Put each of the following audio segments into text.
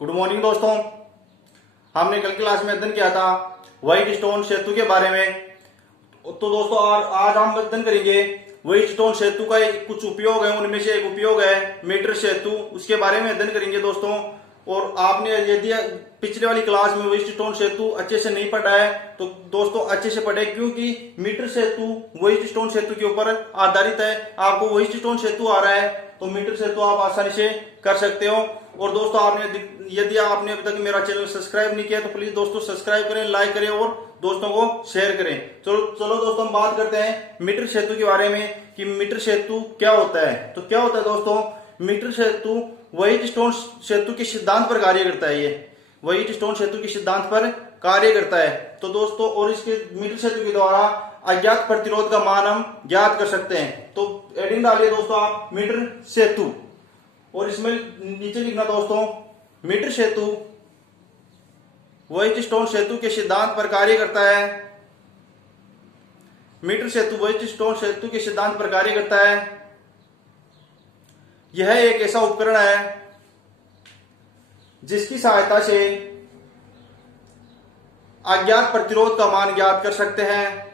Good morning दोस्तों। हमने कल क्लास में अध्ययन किया था व्हाइट स्टोन सेतु के बारे में। तो दोस्तों आज हम अध्ययन करेंगे व्हाइट स्टोन सेतु का कुछ उपयोग है, उनमें से एक उपयोग है मीटर सेतु, उसके बारे में अध्ययन करेंगे दोस्तों। और आपने यदि पिछले वाली क्लास में व्हाइट स्टोन सेतु अच्छे से नहीं पढ़ा है तो दोस्तों अच्छे से पढ़े, क्योंकि मीटर सेतु व्हाइट स्टोन सेतु के ऊपर आधारित है। आपको व्हाइट स्टोन सेतु आ रहा है तो मीटर सेतु आप आसानी से कर सकते हो। और दोस्तों यदि आपने अभी तक मेरा चैनल सब्सक्राइब नहीं किया तो प्लीज दोस्तों सब्सक्राइब करें, लाइक करें और दोस्तों को शेयर करें। चलो दोस्तों हम बात करते हैं मीटर सेतु के बारे में कि मीटर सेतु क्या होता है। तो क्या होता है दोस्तों, मीटर सेतु व्हाइट स्टोन सेतु के सिद्धांत पर कार्य करता है। ये व्हाइट स्टोन सेतु के सिद्धांत पर कार्य करता है। तो दोस्तों और इसके मीटर सेतु के द्वारा अज्ञात प्रतिरोध का मान हम ज्ञात कर सकते हैं। तो हेडिंग डालिए दोस्तों आप मीटर सेतु, और इसमें नीचे लिखना दोस्तों मीटर सेतु व्हाइट स्टोन सेतु के सिद्धांत पर कार्य करता है। मीटर सेतु व्हाइट स्टोन सेतु के सिद्धांत पर कार्य करता है। यह एक ऐसा उपकरण है जिसकी सहायता से अज्ञात प्रतिरोध का मान ज्ञात कर सकते हैं।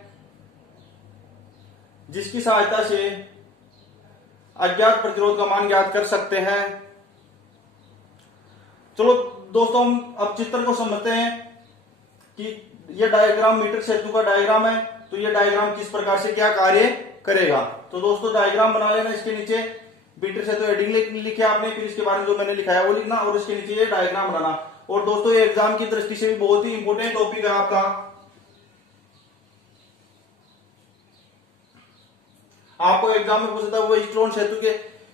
जिसकी सहायता से अज्ञात प्रतिरोध का मान ज्ञात कर सकते हैं। चलो दोस्तों हम अब चित्र को समझते हैं कि यह डायग्राम मीटर सेतु का डायग्राम है। तो यह डायग्राम किस प्रकार से क्या कार्य करेगा। तो दोस्तों डायग्राम बना लेना। इसके नीचे मीटर सेतु हेडिंग लिखे आपने, फिर इसके बारे में जो मैंने लिखा है वो लिखना और इसके नीचे ये डायग्राम बनाना। और दोस्तों ये एग्जाम की दृष्टि से भी बहुत ही इंपॉर्टेंट टॉपिक है आपका। आपको एग्जाम में पूछा था वो स्टोन सेतु के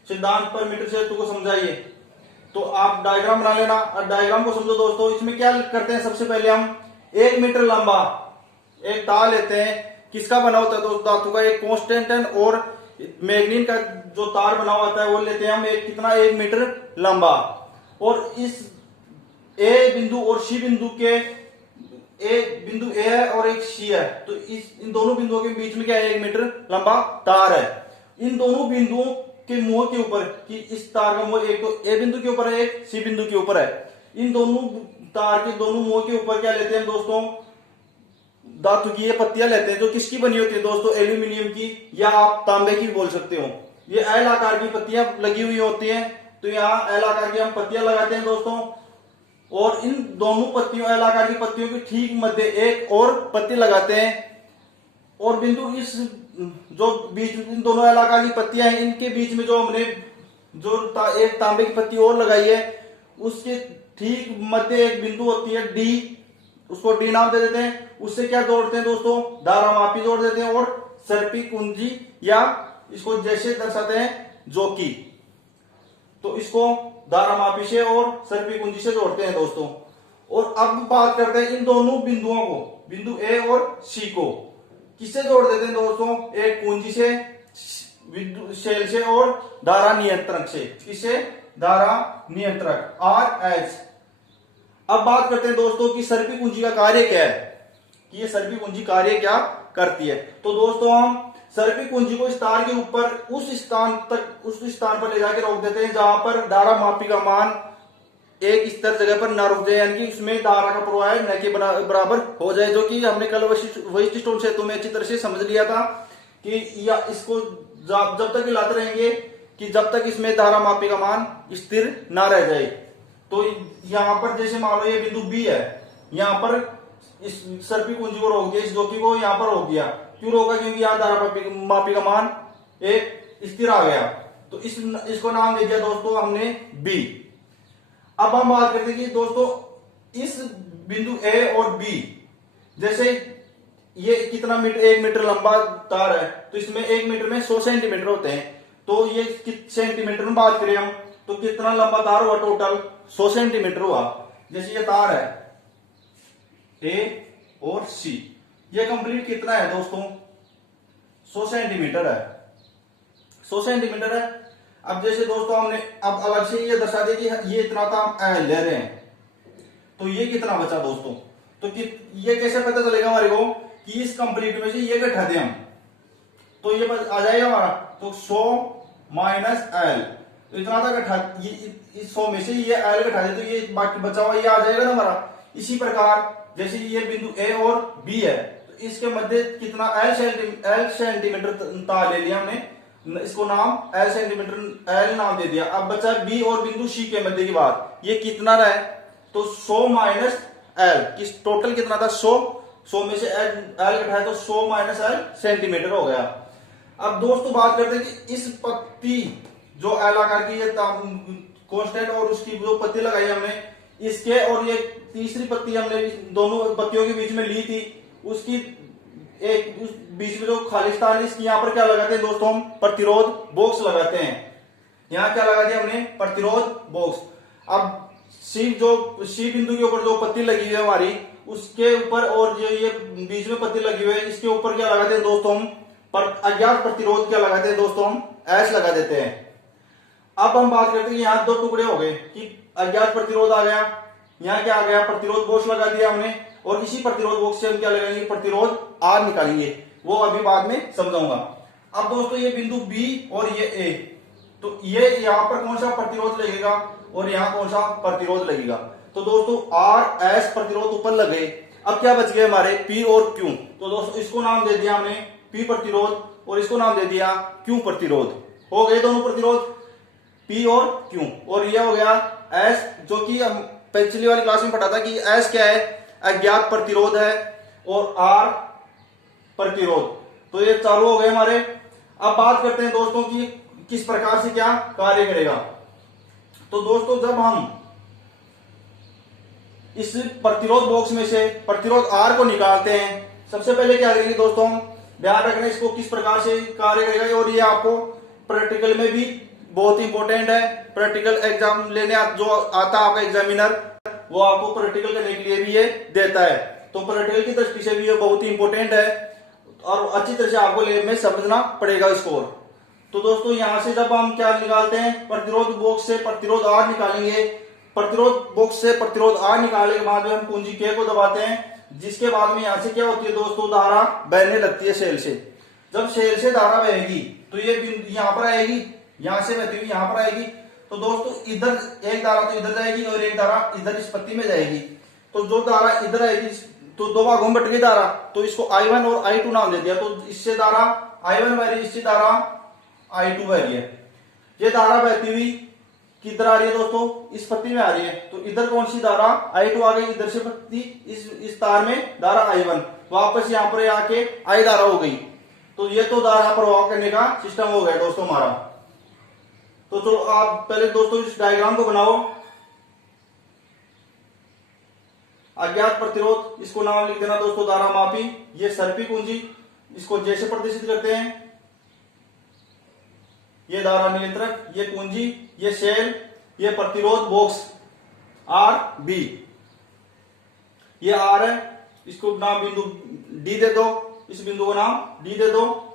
सिद्धांत पर मीटर सेतु को समझाइए, तो आप डायग्राम बना लेना और डायग्राम को समझो दोस्तों। इसमें क्या करते हैं, सबसे पहले हम 1 मीटर लंबा एक तार लेते हैं। किसका बना होता है दोस्तों, धातु का। एक कॉन्स्टेंटन और मैग्नीन का जो तार बना हुआ होता है वो लेते हैं हम कितना 1 मीटर लंबा। और इस ए बिंदु और सी बिंदु के एक बिंदु ए है और एक सी है, तो इन दोनों बिंदुओं के बीच में क्या है 1 मीटर लंबा तार है। इन दोनों बिंदुओं के मुंह के ऊपर कि इस तार का मुंह एक तो ए बिंदु के ऊपर है, एक सी बिंदु के ऊपर है। इन दोनों तार के दोनों मुंह के ऊपर क्या लेते हैं दोस्तों, धातु की ये पत्तियां लेते हैं। जो किसकी बनी होती है दोस्तों, एल्यूमिनियम की या आप तांबे की बोल सकते हो। ये एल आकार की पत्तियां लगी हुई होती हैं। तो यहाँ एल आकार की हम पत्तियां लगाते हैं दोस्तों। और इन दोनों पत्तियों एल आकार की पत्तियों के ठीक मध्य एक और पत्ती लगाते हैं। और बिंदु इस जो बीच इन दोनों एल आकार की पत्तियां हैं इनके बीच में जो हमने एक तांबे की पत्ती और लगाई है उसके ठीक मध्य एक बिंदु होती है डी, उसको डी नाम दे देते हैं। उससे क्या जोड़ते हैं दोस्तों, धारामापी जोड़ देते हैं और सर्पी कुंजी या इसको जैसे दर्शाते हैं जोकी, तो इसको धारामापी से और सर्पी कुंजी से जोड़ते हैं दोस्तों। और अब बात करते हैं इन दोनों बिंदुओं को, बिंदु ए और सी को किससे जोड़ देते हैं दोस्तों, एक कुंजी से, विद्युत सेल से और धारा नियंत्रक से। किससे, धारा नियंत्रक RH। अब बात करते हैं दोस्तों कि सर्पी कुंजी का कार्य क्या है, कि ये सर्पी कुंजी कार्य क्या करती है। तो दोस्तों हम सर्पी कुंजी को इस तार के ऊपर उस स्थान पर ले जाकर रोक देते हैं जहां पर धारा मापी का मान एक स्थिर जगह पर ना रुक जाए, यानी कि उसमें धारा का प्रवाह न के बराबर हो जाए, जो कि हमने कल व्हाइट स्टोन सेतु में अच्छी तरह से समझ लिया था कि या इसको जब तक हिलाते रहेंगे कि जब तक इसमें धारा मापी का मान स्थिर ना रह जाए। तो यहां पर जैसे मान लो ये बिंदु बी है, यहां पर इस सर्पी कुंजी को रोक दिया, इस जोकी को यहां पर रोक दिया। क्यों रोका, क्योंकि यहां धारा मापी का मान एक स्थिर आ गया, तो इसको नाम दे दिया दोस्तों हमने बी। अब हम बात करते हैं कि दोस्तों इस बिंदु ए और बी, जैसे ये कितना मीटर 1 मीटर लंबा तार है, तो इसमें 1 मीटर में 100 सेंटीमीटर होते हैं। तो ये सेंटीमीटर में बात करें हम तो कितना लंबा तार हुआ, टोटल 100 सेंटीमीटर हुआ। जैसे ये तार है ए और सी, ये कंप्लीट कितना है दोस्तों, 100 सेंटीमीटर है, 100 सेंटीमीटर है। अब जैसे दोस्तों हमने अब अलग से ये दर्शा दिया कि ये इतना था हम एल ले रहे हैं, तो ये कितना बचा दोस्तों। तो ये कैसे पता चलेगा हमारे को कि इस कंप्लीट में से ये घटा दें हम, तो ये आ जाएगा हमारा, तो 100 - L तो इतना तक इस 100 में से ये एल घटा दे तो ये बाकी बचा हुआ ये आ जाएगा ना हमारा। इसी प्रकार जैसे ये बिंदु ए और बी है तो इसके मध्य कितना एल सेंटीमीटर तार ले लिया हमने, इसको नाम एल सेंटीमीटर एल नाम दे दिया। अब बचा बी और बिंदु सी के मध्य की बात, ये कितना रहा है तो 100 माइनस एल, किस टोटल कितना था 100 में से एल घटाया तो 100 माइनस एल सेंटीमीटर हो गया। अब दोस्तों बात करते हैं कि इस पत्ती जो एल आकार की ये कांस्टेंट और उसकी जो पत्ती लगाई हमने इसके और ये तीसरी पत्ती हमने दोनों पत्तियों के बीच में ली थी, उसकी एक उस बीच में जो खाली स्थान है इसकी यहाँ पर क्या लगाते हैं दोस्तों हम प्रतिरोध बॉक्स लगाते हैं। यहाँ क्या लगा दिया हमने प्रतिरोध बॉक्स। अब सी बिंदु के ऊपर जो पत्ती लगी हुई है हमारी उसके ऊपर और जो ये बीच में पत्ती लगी हुई है इसके ऊपर क्या लगाते हैं दोस्तों हम अज्ञात प्रतिरोध क्या लगाते हैं दोस्तों हम एच लगा देते हैं। अब हम बात करते हैं कि यहाँ दो टुकड़े हो गए कि अज्ञात प्रतिरोध आ गया, यहाँ क्या आ गया प्रतिरोध बॉक्स लगा दिया हमने और इसी प्रतिरोध बॉक्स से हम क्या लगाएंगे प्रतिरोध आर निकालेंगे, वो अभी बाद में समझाऊंगा। अब दोस्तों ये बिंदु बी और ये ए, तो ये यहाँ पर कौन सा प्रतिरोध लगेगा और यहाँ कौन सा प्रतिरोध लगेगा। तो दोस्तों आर एस प्रतिरोध ऊपर लगे, अब क्या बच गए हमारे पी और क्यू। तो दोस्तों इसको नाम दे दिया हमने पी प्रतिरोध और इसको नाम दे दिया क्यू प्रतिरोध। हो गए दोनों प्रतिरोध पी और क्यू। और यह हो गया एस जो कि हम पिछली वाली क्लास में पढ़ा था कि एस क्या है अज्ञात प्रतिरोध है और आर प्रतिरोध। तो ये चालू हो गए हमारे। अब बात करते हैं दोस्तों कि किस प्रकार से क्या कार्य करेगा। तो दोस्तों जब हम इस प्रतिरोध बॉक्स में से प्रतिरोध आर को निकालते हैं सबसे पहले क्या करेंगे दोस्तों ध्यान रखना इसको किस प्रकार से कार्य करेगा। और ये आपको प्रैक्टिकल में भी बहुत इंपॉर्टेंट है। प्रैक्टिकल एग्जाम लेने जो आता है आपका एग्जामिनर वो आपको प्रैक्टिकल करने के लिए भी ये देता है, तो प्रैक्टिकल की दृष्टि से भी ये बहुत ही इंपॉर्टेंट है और अच्छी तरह से आपको लैब में समझना पड़ेगा इसको। तो दोस्तों यहां से जब हम क्या निकालते हैं प्रतिरोध बॉक्स से प्रतिरोध आर निकालेंगे, प्रतिरोध बॉक्स से प्रतिरोध आर निकालने के बाद में हम कुंजी के को दबाते हैं, जिसके बाद में यहां से क्या होती है दोस्तों धारा बहने लगती है सेल से। जब सेल से धारा बहेगी तो ये यहां पर आएगी, यहां से बहती हुई यहां पर आएगी। तो दोस्तों इधर एक धारा तो इधर जाएगी और एक धारा इधर इस पत्ती में जाएगी। तो जो धारा इधर आएगी तो दो भागों में बट गई धारा, तो इसको I1 और I2 नाम दे दिया। तो इससे धारा I1 बह रही है, इससे धारा I2 बह रही है। ये धारा बहती हुई किधर आ रही है दोस्तों इस पत्ती में आ रही है। तो इधर कौन सी धारा I2 आ गई, इधर से पत्ती इस तार में धारा I1 वापस यहां पर आके I धारा हो गई। तो ये तो धारा प्रवाह करने का सिस्टम हो गया दोस्तों हमारा। तो चलो आप पहले दोस्तों इस डायग्राम को बनाओ। अज्ञात प्रतिरोध इसको नाम लिख देना दोस्तों धारा मापी। ये सर्पी कुंजी इसको जैसे प्रदर्शित करते हैं, ये धारा नियंत्रक, ये कुंजी, ये सेल, ये प्रतिरोध बॉक्स आर बी। ये आर है, इसको नाम बिंदु डी दे दो, इस बिंदु को नाम डी दे दो।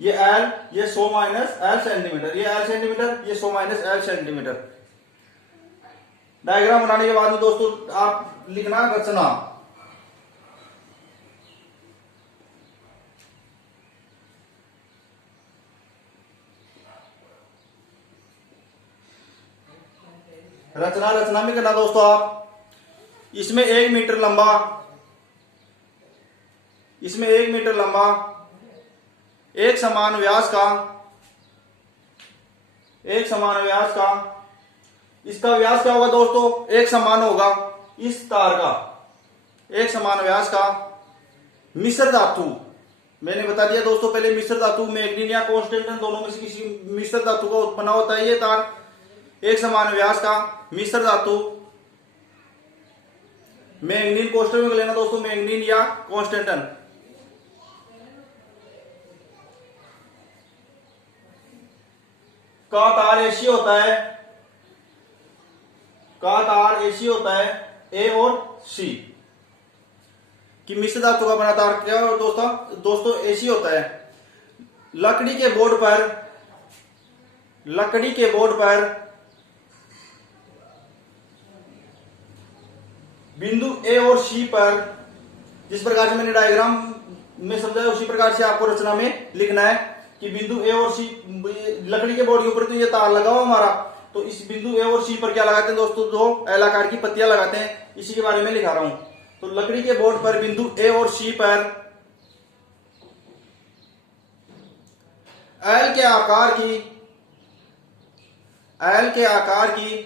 ये एल, ये 100 माइनस एल सेंटीमीटर, ये एल सेंटीमीटर, ये 100 माइनस एल सेंटीमीटर। डायग्राम बनाने के बाद में दोस्तों आप लिखना रचना। रचना में करना दोस्तों आप। इसमें 1 मीटर लंबा, इसमें 1 मीटर लंबा एक समान व्यास का इसका व्यास क्या होगा दोस्तों एक समान होगा इस तार का, एक समान व्यास का मिश्र धातु। मैंने बता दिया दोस्तों पहले मिश्र धातु मैग्नीन या कांस्टेंटन दोनों में से किसी मिश्र धातु का बना होता है ये तार। एक समान व्यास का मिश्र धातु मैग्नीन कोष्टक में लेना दोस्तों मैग्नीन या कांस्टेंटन। का तार एसी होता है, का तार एसी होता है ए और सी कि मिश्र धातु का बना तार क्या है दोस्तों एसी होता है। लकड़ी के बोर्ड पर बिंदु ए और सी पर जिस प्रकार से मैंने डायग्राम में समझाया उसी प्रकार से आपको रचना में लिखना है कि बिंदु ए और सी, लकड़ी के बोर्ड के ऊपर तो ये तार लगा हुआ हमारा, तो इस बिंदु ए और सी पर क्या लगाते हैं दोस्तों, दो एल आकार की पत्तियां लगाते हैं, इसी के बारे में लिखा रहा हूं। तो लकड़ी के बोर्ड पर बिंदु ए और सी पर एल के आकार की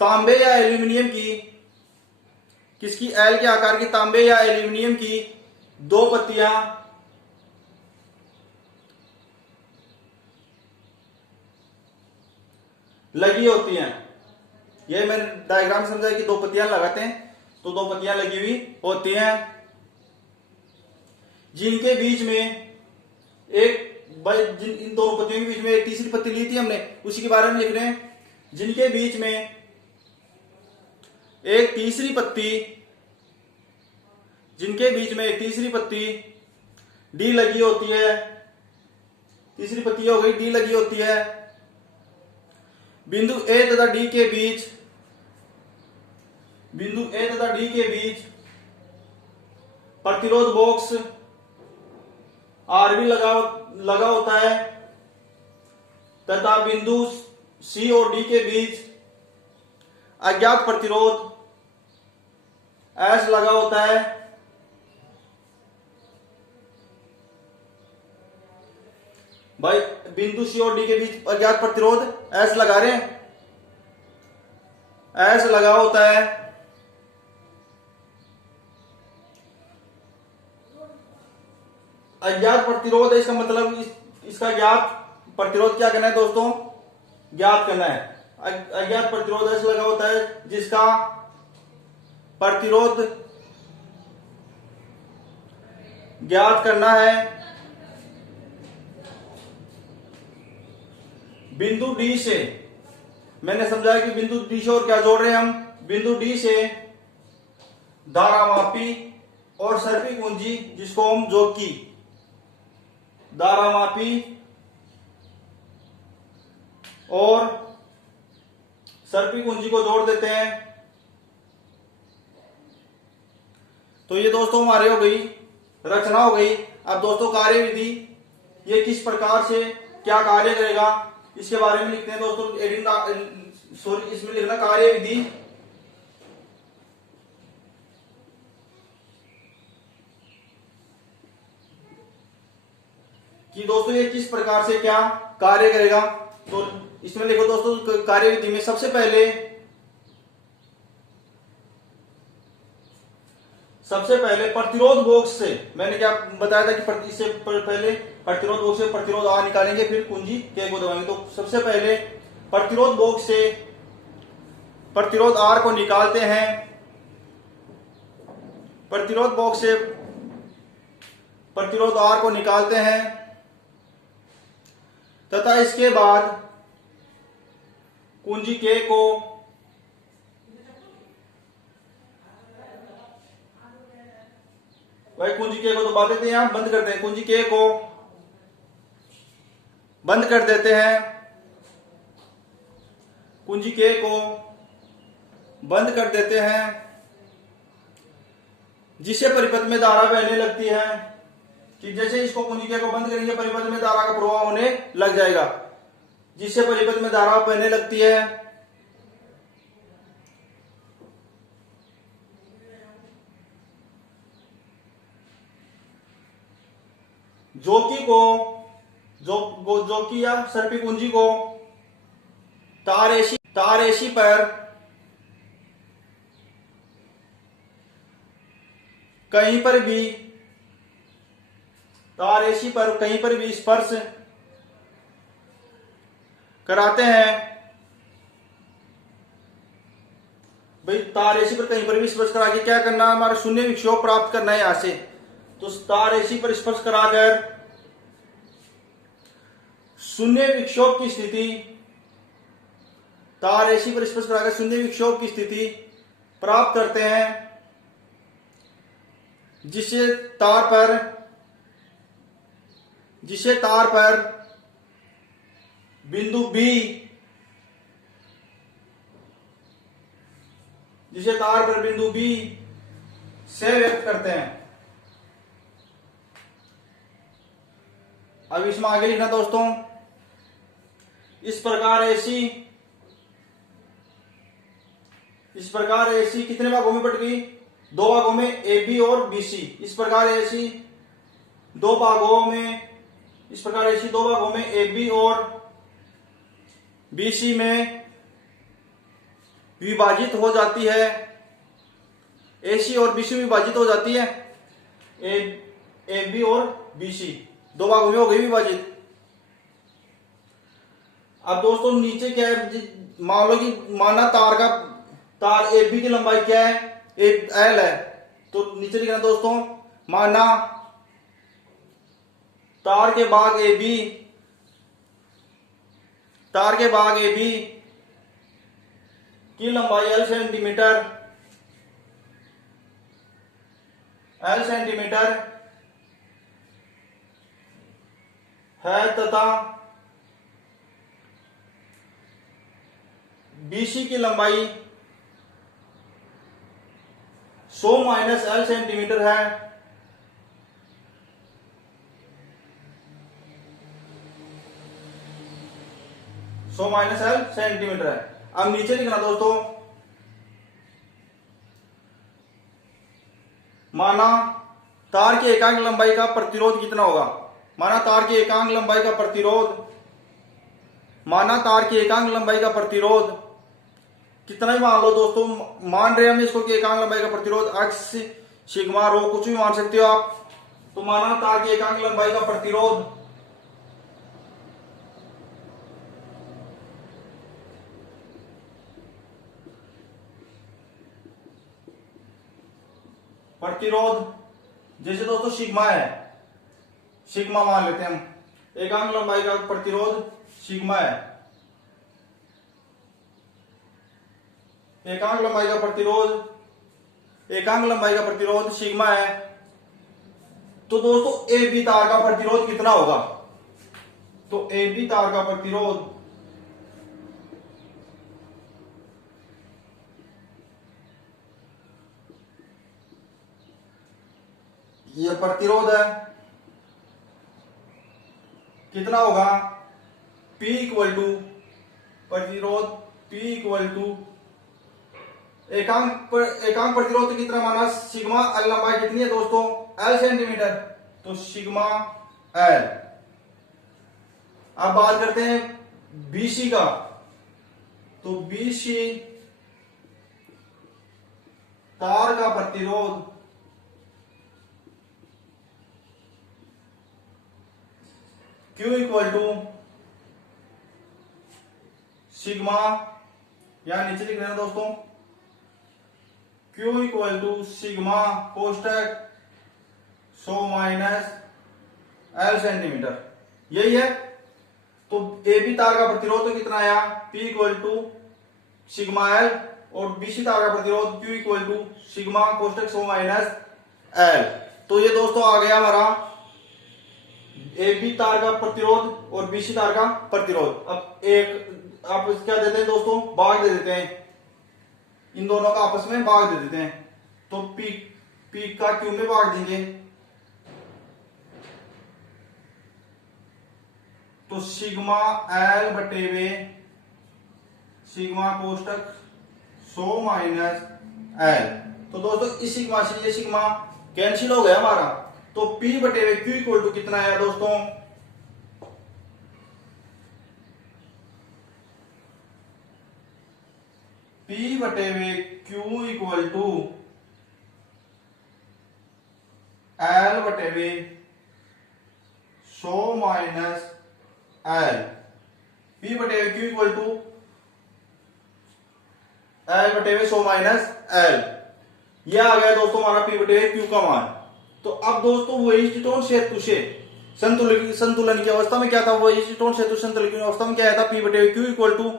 तांबे या एल्यूमिनियम की, किसकी, एल के आकार की तांबे या एल्यूमिनियम की दो पत्तियां लगी होती हैं। ये मैंने डायग्राम समझा कि दो पत्तियां लगाते हैं, तो दो पत्तियां लगी हुई होती हैं, जिनके बीच में इन दोनों पत्तियों के बीच में एक तीसरी पत्ती ली थी हमने, उसी के बारे में लिख रहे हैं। जिनके बीच में एक तीसरी पत्ती डी लगी होती है, तीसरी पत्ती हो गई डी लगी होती है। बिंदु ए तथा डी के बीच प्रतिरोध बॉक्स आरबी लगा होता है, तथा बिंदु सी और डी के बीच अज्ञात प्रतिरोध एस लगा होता है। भाई बिंदु सी और डी के बीच अज्ञात प्रतिरोध एस लगा रहे हैं, एस लगा होता है। अज्ञात प्रतिरोध है, इसका मतलब इसका ज्ञात प्रतिरोध क्या करना है दोस्तों, ज्ञात करना है। अज्ञात प्रतिरोध एस लगा होता है, जिसका प्रतिरोध ज्ञात करना है। बिंदु डी से, मैंने समझाया कि बिंदु डी से और क्या जोड़ रहे हैं हम, बिंदु डी से धारामापी और सर्पी कुंजी, जिसको हम जोकी, धारामापी और सर्पी कुंजी को जोड़ देते हैं। तो ये दोस्तों हमारे हो गई, रचना हो गई। अब दोस्तों कार्य विधि, ये किस प्रकार से क्या कार्य करेगा, इसके बारे में लिखते हैं दोस्तों। इसमें लिखना कार्य विधि। कि दोस्तों ये किस प्रकार से क्या कार्य करेगा, तो इसमें लिखो दोस्तों कार्य विधि में सबसे पहले प्रतिरोध बॉक्स से, मैंने क्या बताया था कि इससे पहले प्रतिरोध बॉक्स से प्रतिरोध आर निकालेंगे, फिर कुंजी के को दबाएंगे। तो सबसे पहले प्रतिरोध बॉक्स से प्रतिरोध आर को निकालते हैं, प्रतिरोध बॉक्स से प्रतिरोध आर को निकालते हैं, तथा इसके बाद कुंजी के को कुंजी के को दबा देते हैं, हम बंद करते हैं, कुंजी के को बंद कर देते हैं, कुंजी के को बंद कर देते हैं, जिससे परिपथ में धारा बहने लगती है। कि जैसे इसको कुंजी के को बंद करेंगे, परिपथ में धारा का प्रवाह होने लग जाएगा, जिससे परिपथ में धारा बहने लगती है। जोकी या सर्पी कुंजी को तारेशी पर कहीं पर भी स्पर्श कराते हैं। भाई तारेशी पर कहीं पर भी स्पर्श करा के क्या करना है, हमारा शून्य विक्षोभ प्राप्त करना है यहां से। तो तारेशी पर स्पर्श कराकर शून्य विक्षोभ की स्थिति, तारेशी पर स्पर्श कराकर शून्य विक्षोभ की स्थिति प्राप्त करते हैं, जिससे तार पर बिंदु बी से व्यक्त करते हैं। अब इसमें आगे लिखना दोस्तों, इस प्रकार एसी कितने भागों में बट गई? 2 भागों में, ए बी और बी सी। इस प्रकार एसी 2 भागों में ए बी और बी सी में विभाजित हो जाती है। एसी और बीसी में विभाजित हो जाती है। ए बी और बी सी 2 भागों में हो गई विभाजित। अब दोस्तों नीचे क्या है, मान लो कि माना तार ए बी की लंबाई क्या है? एल है। तो नीचे लिखना दोस्तों, माना तार के भाग ए बी की लंबाई एल सेंटीमीटर है तथा बीसी की लंबाई 100 माइनस एल सेंटीमीटर है। अब नीचे लिखना दोस्तों, माना तार की एकांक लंबाई का प्रतिरोध कितना होगा? माना तार की एकांक लंबाई का प्रतिरोध कितना ही मान लो दोस्तों, मान रहे हम इसको कि एकांक लंबाई का प्रतिरोध अक्स सिग्मा रो कुछ भी मान सकते हो आप। तो माना तार की एकांक लंबाई का प्रतिरोध जैसे दोस्तों सिग्मा है, सिग्मा मान लेते हैं हम, एकांक लंबाई का प्रतिरोध सिग्मा है। एकांक लंबाई का प्रतिरोध सिग्मा है। तो दोस्तों ए बी तार का प्रतिरोध कितना होगा? तो ए बी तार का प्रतिरोध ये प्रतिरोध है, कितना होगा? P इक्वल टू प्रतिरोध P इक्वल टू एकांक प्रतिरोध कितना माना? सिग्मा एल लंबाई कितनी है दोस्तों? एल सेंटीमीटर, तो सिग्मा एल। अब बात करते हैं बीसी का। तो बीसी तार का प्रतिरोध Q इक्वल टू सिग्मा, यहां नीचे लिख रहे हैं दोस्तों, Q इक्वल टू सिग्मा कोष्टक 100 माइनस एल सेंटीमीटर, यही है। तो ए बी तार का प्रतिरोध तो कितना आया? P equal to sigma L, और बीसी तार का प्रतिरोध Q इक्वल टू सिग्मा कोष्टक 100 माइनस एल। तो ये दोस्तों आ गया हमारा ए बी तार का प्रतिरोध और बीसी तार का प्रतिरोध। अब एक आप क्या देते हैं दोस्तों? भाग दे देते हैं, इन दोनों का आपस में भाग दे देते हैं। तो पी का क्यू में भाग देंगे, तो सिग्मा एल बटे वे सिग्मा कोष्टक 100 माइनस एल। तो दोस्तों इस सिग्मा से ये सिग्मा कैंसिल हो गया हमारा। तो P बटे वे Q इक्वल टू कितना है दोस्तों? P बटे वे Q इक्वल टू L बटे वे 100 माइनस L। P बटे वे Q इक्वल टू L बटे वे 100 माइनस L। यह आ गया दोस्तों हमारा P बटे वे Q का मान। तो अब दोस्तों वही स्टोन सेतु से संतुलन की अवस्था में क्या था? वही स्टोन सेतु संतुलन की अवस्था में क्या आया था? P बटे वे Q इक्वल टू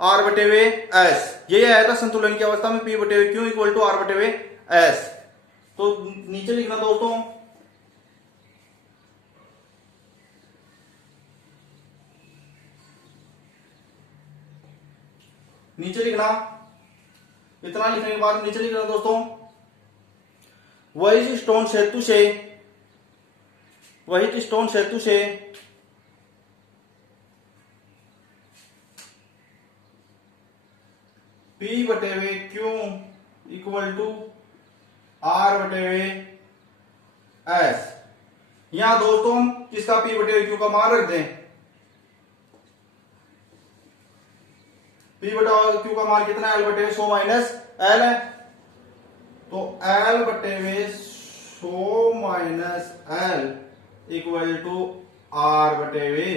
R बटे वे S। यही आया था संतुलन की अवस्था में, P बटे वे Q इक्वल टू R बटे वे S। तो नीचे लिखना दोस्तों, नीचे लिखना, इतना लिखने के बाद नीचे लिखना दोस्तों, वही स्टोन सेतु से P बटे हुए Q इक्वल टू R बटे हुए S। यहां दोस्तों हम किसका P बटे हुए Q का मान रख दें, P बटा Q का मान कितना है, L बटे 100 माइनस L है, तो L बटे हुए 100 minus L equal to R बटे हुए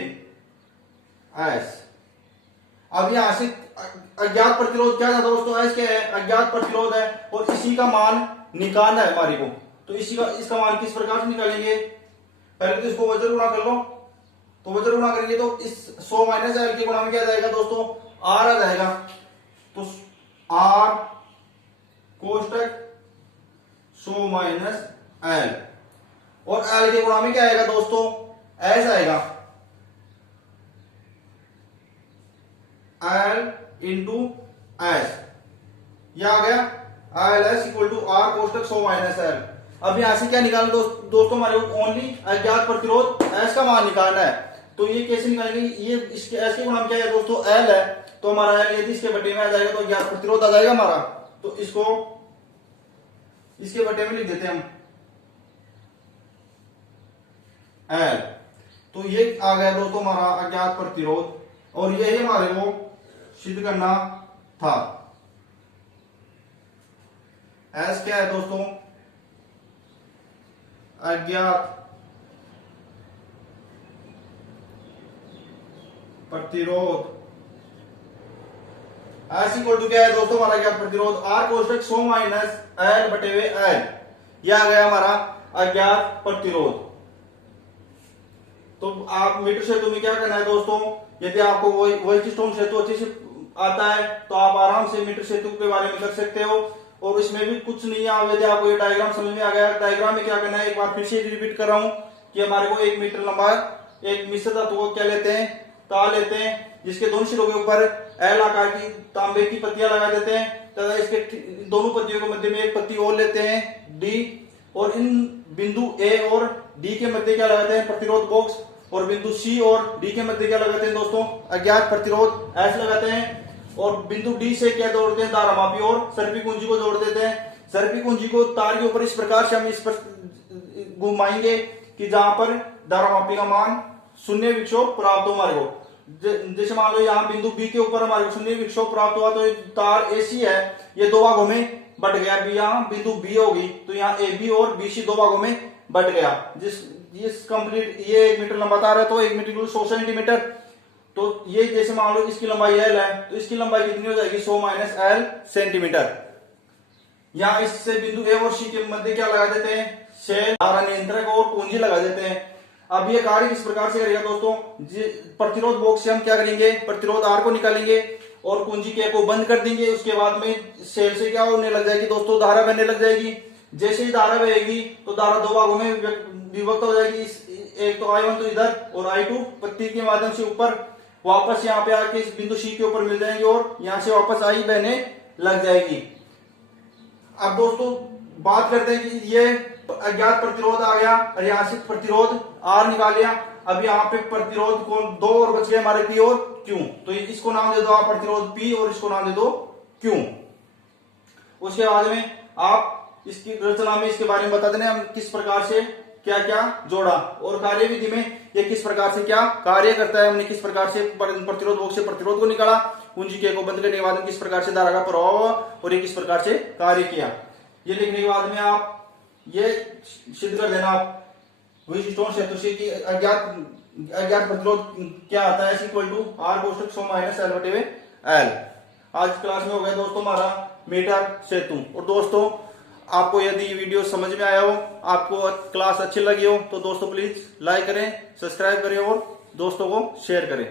S। अब यहां से अज्ञात प्रतिरोध क्या था दोस्तों, S क्या है, अज्ञात प्रतिरोध है, और इसी का मान निकालना है हमारी को। तो इसका मान किस प्रकार से निकालेंगे, पहले तो इसको वज्र गुणा कर लो, तो वज्र गुणा करेंगे तो इस 100 माइनस L के गुणा में क्या जाएगा दोस्तों, R आ जाएगा, तो R कोष्टक 100 माइनस L, और L के गुणा में क्या आएगा दोस्तों, S आएगा, L इंटू S, यह आ गया L S equal to R कोष्टक 100 माइनस L। अब यहां से क्या निकालना दोस्तों, हमारे को ओनली अज्ञात प्रतिरोध S का मान निकालना है। तो ये कैसे निकालेंगे, ये इसके S के गुणा में क्या है दोस्तों, L है, तो हमारा L यदि इसके बटे में आ जाएगा तो अज्ञात प्रतिरोध आ जाएगा हमारा, तो इसको इसके बटे में लिख देते हैं हम L। तो ये आ गया दोस्तों हमारा अज्ञात प्रतिरोध, और यही हमारे को सिद्ध करना था। S क्या है दोस्तों, अज्ञात प्रतिरोध, S इक्वल टू क्या है दोस्तों, हमारा अज्ञात प्रतिरोध R कोष्टक 100 माइनस L बटे हुए L, यह आ गया हमारा अज्ञात प्रतिरोध। तो आप मीटर सेतु में क्या करना है दोस्तों, यदि आपको वही स्टोन सेतु अच्छे से आता है तो आप आराम से मीटर सेतु के बारे में कर सकते हो, और इसमें भी कुछ नहीं है। यदि आपको ये डायग्राम समझ में आ गया, डायग्राम में क्या करना है, एक बार फिर से रिपीट कर रहा हूं कि हमारे को 1 मीटर लंबा एक मिश्र धातु को क्या लेते हैं, तार लेते हैं, जिसके दोनों सिरों के ऊपर L आकार की तांबे की पत्तियां लगा देते हैं, तथा इसके दोनों पत्तियों के मध्य में एक पत्ती और लेते हैं D, और इन बिंदु A और D के मध्य क्या लगाते हैं, प्रतिरोध बॉक्स, और बिंदु C और D के मध्य क्या लगाते हैं दोस्तों, अज्ञात प्रतिरोध S लगाते हैं, और बिंदु D से क्या जोड़ते हैं, धारामापी और सर्पी कुंजी को जोड़ देते हैं। सर्पी कुंजी को तार के ऊपर इस प्रकार से हम इस पर घुमाएंगे कि जहां पर धारामापी का मान शून्य विक्षोभ प्राप्त हो हमारे को। जैसे मान लो यहाँ बिंदु B के ऊपर हमारे को शून्य विक्षोभ प्राप्त हुआ, तो तार AC है, ये दो भागों में बट गया, यहाँ बिंदु B होगी, तो यहाँ AB और BC दो भागों में बट गया। जिस कंप्लीट ये 1 मीटर लंबा तार है, तो 1 मीटर 100 सेंटीमीटर, तो ये जैसे मान लो इसकी लंबाई L है, तो इसकी लंबाई कितनी हो जाएगी, 100 माइनस L सेंटीमीटर। यहाँ इससे बिंदु A और C के मध्य क्या लगा देते हैं, शेल, धारा नियंत्रक और कुंजी लगा देते हैं। अब ये कार्य किस प्रकार से करेगा दोस्तों, प्रतिरोध बॉक्स से हम क्या करेंगे, प्रतिरोध R को निकालेंगे और कुंजी के को बंद कर देंगे। उसके बाद में शेल से क्या होने लग जाएगी दोस्तों, धारा बहने लग जाएगी। जैसे ही धारा बहेगी तो धारा दो भागों में विभक्त हो जाएगी, एक तो I1 तो इधर और I2 पत्ती के माध्यम से ऊपर वापस यहाँ पे आके इस बिंदु C के ऊपर मिल जाएंगे, और यहाँ से वापस I बहने लग जाएगी। अब दोस्तों बात करते हैं कि ये अज्ञात प्रतिरोध आ गया, और यहाँ से प्रतिरोध R निकाल लिया। अब यहाँ पे प्रतिरोध कौन, दो और बच गए हमारे P और Q, तो इसको नाम दे दो आप प्रतिरोध P और इसको नाम दे दो Q। उसके बाद में आप इसकी रचना में इसके बारे में बता देने हम किस प्रकार से क्या क्या जोड़ा, और कार्य विधि में ये किस प्रकार से क्या कार्य करता है, हमने किस प्रकार से प्रतिरोध बॉक्स से प्रतिरोध को निकाला, कुंजी के को बंद करने के बाद किस प्रकार से धारा का प्रभाव हुआ, और ये किस प्रकार से कार्य किया। ये लिखने के बाद में आप ये सिद्ध कर देना आप स्टोन सेतु से कि अज्ञात प्रतिरोध क्या आता है, इक्वल टू R कोष्टक 100 माइनस L बटे हुए L। आज क्लास में हो गया दोस्तों हमारा मीटर सेतु। और दोस्तों आपको यदि वीडियो समझ में आया हो, आपको क्लास अच्छी लगी हो, तो दोस्तों प्लीज लाइक करें, सब्सक्राइब करें और दोस्तों को शेयर करें।